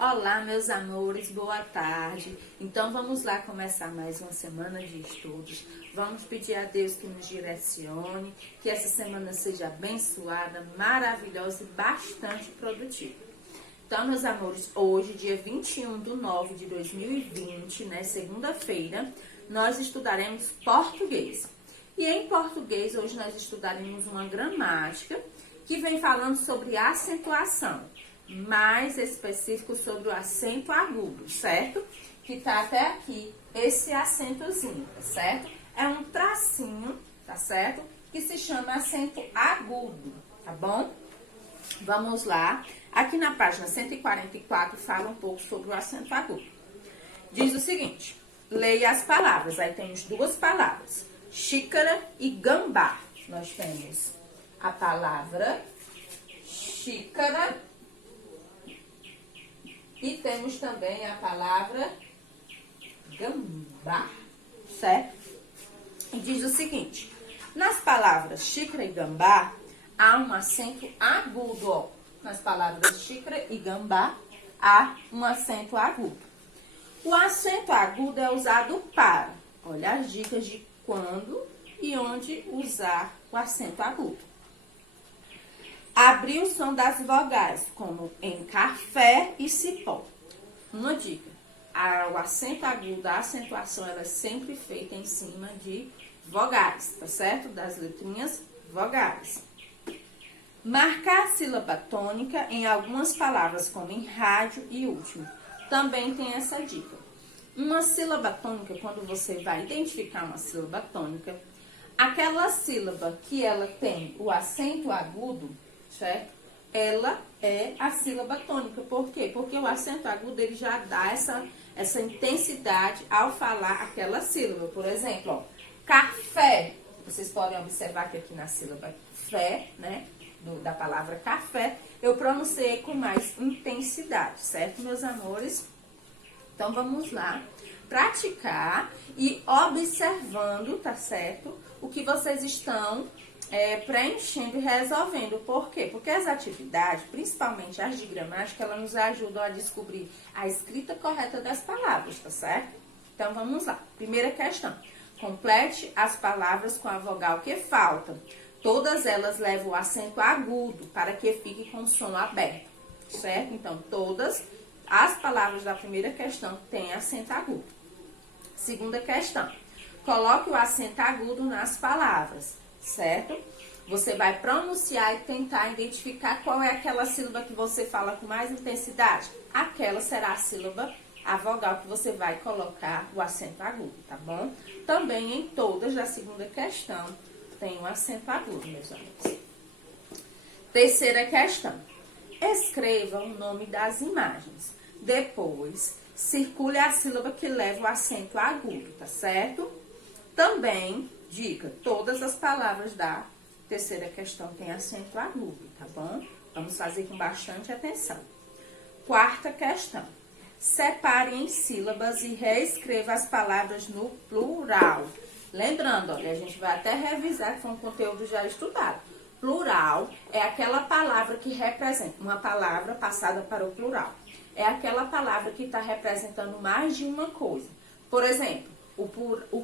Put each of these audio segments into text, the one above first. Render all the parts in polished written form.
Olá, meus amores, boa tarde. Então, vamos lá começar mais uma semana de estudos. Vamos pedir a Deus que nos direcione, que essa semana seja abençoada, maravilhosa e bastante produtiva. Então, meus amores, hoje, dia 21/9/2020, né, segunda-feira, nós estudaremos português. E em português, hoje nós estudaremos uma gramática que vem falando sobre acentuação, mais específico sobre o acento agudo, certo? Que tá até aqui, esse acentozinho, tá certo? É um tracinho, tá certo? Que se chama acento agudo, tá bom? Vamos lá. Aqui na página 144 fala um pouco sobre o acento agudo. Diz o seguinte: leia as palavras. Aí temos duas palavras, xícara e gambá. Nós temos a palavra xícara e temos também a palavra gambá, certo? E diz o seguinte: nas palavras xícara e gambá, há um acento agudo, ó. Nas palavras xícara e gambá, há um acento agudo. O acento agudo é usado para, olha as dicas de quando e onde usar o acento agudo. Abrir o som das vogais, como em café e cipó. Uma dica: o acento agudo, a acentuação, ela é sempre feita em cima de vogais, tá certo? Das letrinhas vogais. Marcar a sílaba tônica em algumas palavras, como em rádio e último. Também tem essa dica. Uma sílaba tônica, quando você vai identificar uma sílaba tônica, aquela sílaba que ela tem o acento agudo, certo? Ela é a sílaba tônica. Por quê? Porque o acento agudo, ele já dá essa intensidade ao falar aquela sílaba. Por exemplo, ó, café. Vocês podem observar que aqui na sílaba fé, né, da palavra café, eu pronunciei com mais intensidade, certo, meus amores? Então, vamos lá praticar e observando, tá certo? O que vocês estão preenchendo e resolvendo. Por quê? Porque as atividades, principalmente as de gramática, elas nos ajudam a descobrir a escrita correta das palavras, tá certo? Então, vamos lá. Primeira questão. Complete as palavras com a vogal que falta. Todas elas levam o acento agudo para que fique com o som aberto, certo? Então, todas as palavras da primeira questão têm acento agudo. Segunda questão. Coloque o acento agudo nas palavras, certo? Você vai pronunciar e tentar identificar qual é aquela sílaba que você fala com mais intensidade. Aquela será a sílaba, a vogal que você vai colocar o acento agudo, tá bom? Também em todas da segunda questão tem um acento agudo, meus amigos. Terceira questão. Escreva o nome das imagens. Depois, circule a sílaba que leva o acento agudo, tá certo? Também, dica, todas as palavras da terceira questão têm acento agudo, tá bom? Vamos fazer com bastante atenção. Quarta questão. Separe em sílabas e reescreva as palavras no plural. Lembrando, olha, a gente vai até revisar, que foi um conteúdo já estudado. Plural é aquela palavra que representa, uma palavra passada para o plural. É aquela palavra que está representando mais de uma coisa. Por exemplo, o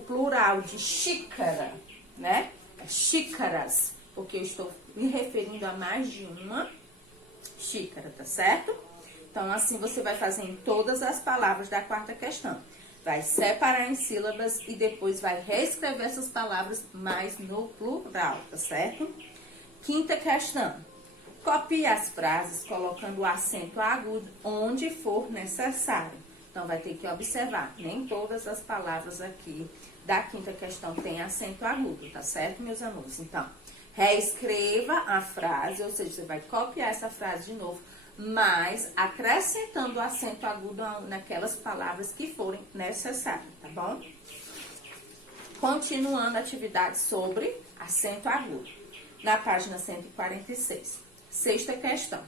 plural de xícara, né? É xícaras, porque eu estou me referindo a mais de uma xícara, tá certo? Então, assim você vai fazer em todas as palavras da quarta questão. Vai separar em sílabas e depois vai reescrever essas palavras mais no plural, tá certo? Quinta questão. Copie as frases colocando o acento agudo onde for necessário. Então, vai ter que observar. Nem todas as palavras aqui da quinta questão têm acento agudo, tá certo, meus amores? Então, reescreva a frase, ou seja, você vai copiar essa frase de novo, mas acrescentando o acento agudo naquelas palavras que forem necessárias, tá bom? Continuando a atividade sobre acento agudo, na página 146. Sexta questão.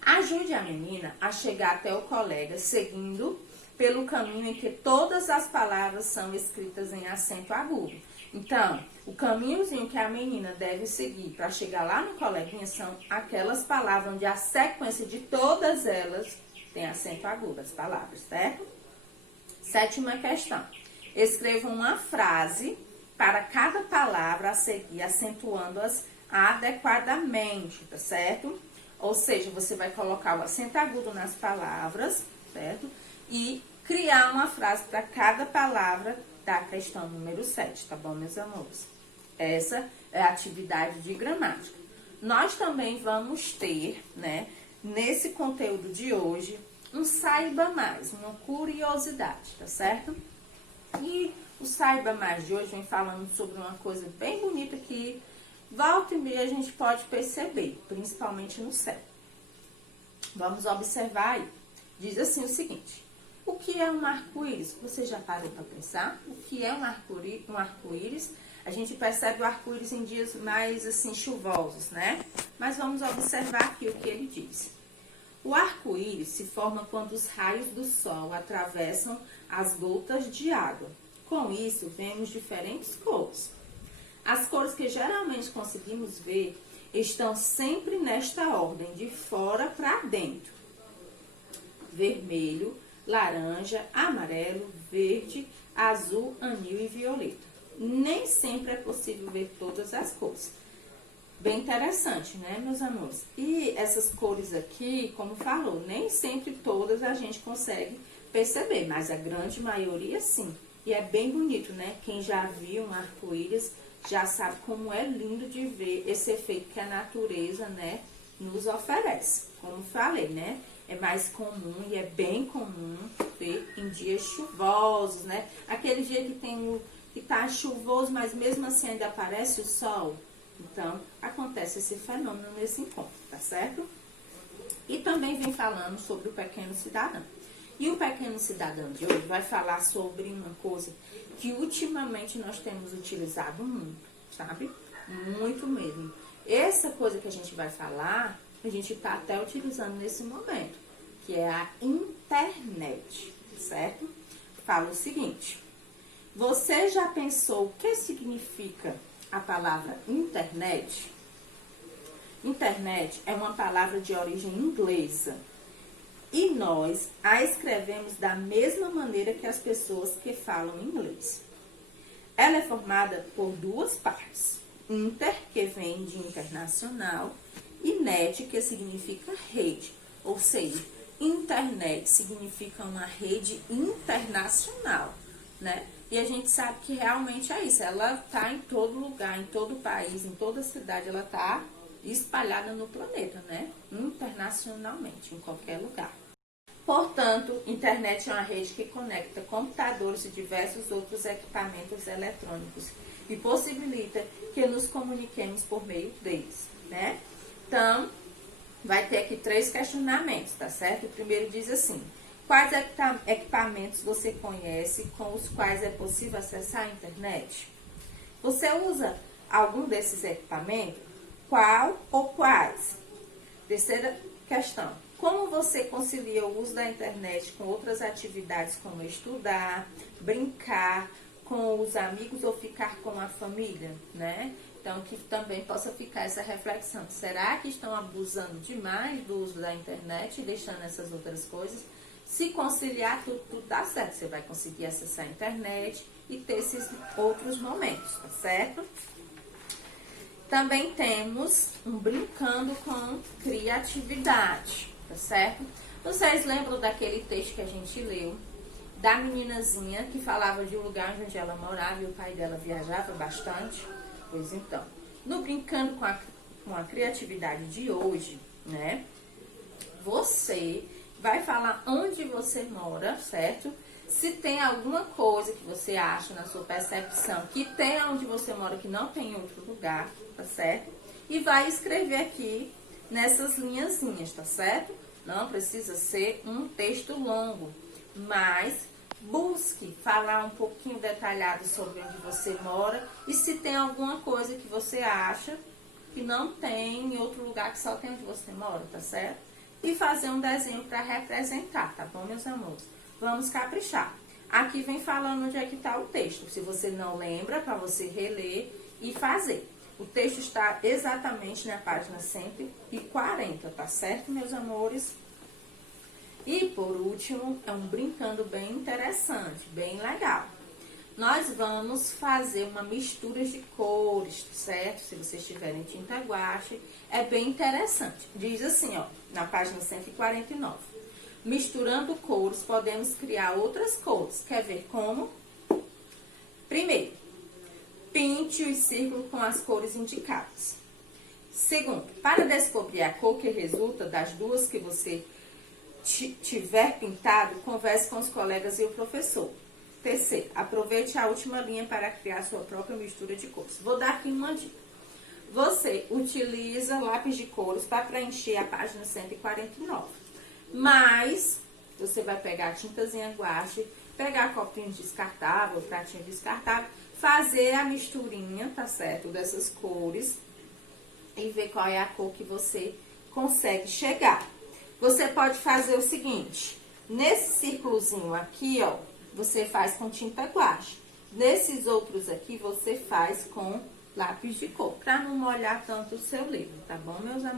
Ajude a menina a chegar até o colega seguindo pelo caminho em que todas as palavras são escritas em acento agudo. Então, o caminhozinho que a menina deve seguir para chegar lá no coleguinha são aquelas palavras onde a sequência de todas elas tem acento agudo as palavras, certo? 7ª questão. Escreva uma frase para cada palavra a seguir, acentuando-as adequadamente, tá certo? Ou seja, você vai colocar o acento agudo nas palavras, certo? E criar uma frase para cada palavra da questão número 7, tá bom, meus amores? Essa é a atividade de gramática. Nós também vamos ter, né, nesse conteúdo de hoje, um saiba mais, uma curiosidade, tá certo? E o saiba mais de hoje vem falando sobre uma coisa bem bonita que volta e meia a gente pode perceber, principalmente no céu. Vamos observar aí. Diz assim o seguinte: o que é um arco-íris? Você já parou para pensar? O que é um arco-íris? A gente percebe o arco-íris em dias mais assim chuvosos, né? Mas vamos observar aqui o que ele diz. O arco-íris se forma quando os raios do sol atravessam as gotas de água. Com isso, vemos diferentes cores. As cores que geralmente conseguimos ver estão sempre nesta ordem, de fora para dentro: vermelho, laranja, amarelo, verde, azul, anil e violeta. Nem sempre é possível ver todas as cores. Bem interessante, né, meus amores? E essas cores aqui, como falou, nem sempre todas a gente consegue perceber, mas a grande maioria sim. E é bem bonito, né? Quem já viu um arco-íris já sabe como é lindo de ver esse efeito que a natureza, né, nos oferece. Como falei, né? É mais comum e é bem comum ver em dias chuvosos, né? Aquele dia que tá chuvoso, mas mesmo assim ainda aparece o sol. Então, acontece esse fenômeno nesse encontro, tá certo? E também vem falando sobre o pequeno cidadão. E o pequeno cidadão de hoje vai falar sobre uma coisa que ultimamente nós temos utilizado muito, sabe? Muito mesmo. Essa coisa que a gente vai falar, a gente tá até utilizando nesse momento, que é a internet, certo? Fala o seguinte: você já pensou o que significa a palavra internet? Internet é uma palavra de origem inglesa e nós a escrevemos da mesma maneira que as pessoas que falam inglês. Ela é formada por duas partes: inter, que vem de internacional, e net, que significa rede. Ou seja, internet significa uma rede internacional, né? E a gente sabe que realmente é isso. Ela tá em todo lugar, em todo país, em toda cidade, ela tá espalhada no planeta, né? Internacionalmente, em qualquer lugar. Portanto, internet é uma rede que conecta computadores e diversos outros equipamentos eletrônicos e possibilita que nos comuniquemos por meio deles, né? Então, vai ter aqui 3 questionamentos, tá certo? O primeiro diz assim: quais equipamentos você conhece com os quais é possível acessar a internet? Você usa algum desses equipamentos? Qual ou quais? Terceira questão: como você concilia o uso da internet com outras atividades como estudar, brincar com os amigos ou ficar com a família, né? Então, que também possa ficar essa reflexão. Será que estão abusando demais do uso da internet e deixando essas outras coisas? Se conciliar, tudo dá certo. Você vai conseguir acessar a internet e ter esses outros momentos, tá certo? Também temos um brincando com criatividade, tá certo? Vocês lembram daquele texto que a gente leu, da meninazinha que falava de um lugar onde ela morava e o pai dela viajava bastante? Pois então, no brincando com a criatividade de hoje, né? Você vai falar onde você mora, certo? Se tem alguma coisa que você acha na sua percepção que tem onde você mora que não tem em outro lugar, tá certo? E vai escrever aqui nessas linhazinhas, tá certo? Não precisa ser um texto longo, mas busque falar um pouquinho detalhado sobre onde você mora e se tem alguma coisa que você acha que não tem em outro lugar, que só tem onde você mora, tá certo? E fazer um desenho para representar, tá bom, meus amores? Vamos caprichar. Aqui vem falando onde é que está o texto. Se você não lembra, para você reler e fazer. O texto está exatamente na página 140, tá certo, meus amores? E por último, é um brincando bem interessante, bem legal. Nós vamos fazer uma mistura de cores, certo? Se vocês tiverem tinta guache, é bem interessante. Diz assim, ó, na página 149. Misturando cores, podemos criar outras cores. Quer ver como? Primeiro, pinte os círculos com as cores indicadas. Segundo, para descobrir a cor que resulta das duas que você tiver pintado, converse com os colegas e o professor. Terceiro, aproveite a última linha para criar sua própria mistura de cores. Vou dar aqui uma dica. Você utiliza lápis de cores para preencher a página 149. Mas, você vai pegar a tintazinha guache, pegar copinho descartável, pratinho descartável, fazer a misturinha, tá certo? Dessas cores e ver qual é a cor que você consegue chegar. Você pode fazer o seguinte, nesse círculozinho aqui, ó, você faz com tinta guache. Nesses outros aqui, você faz com lápis de cor, para não molhar tanto o seu livro, tá bom, meus amigos?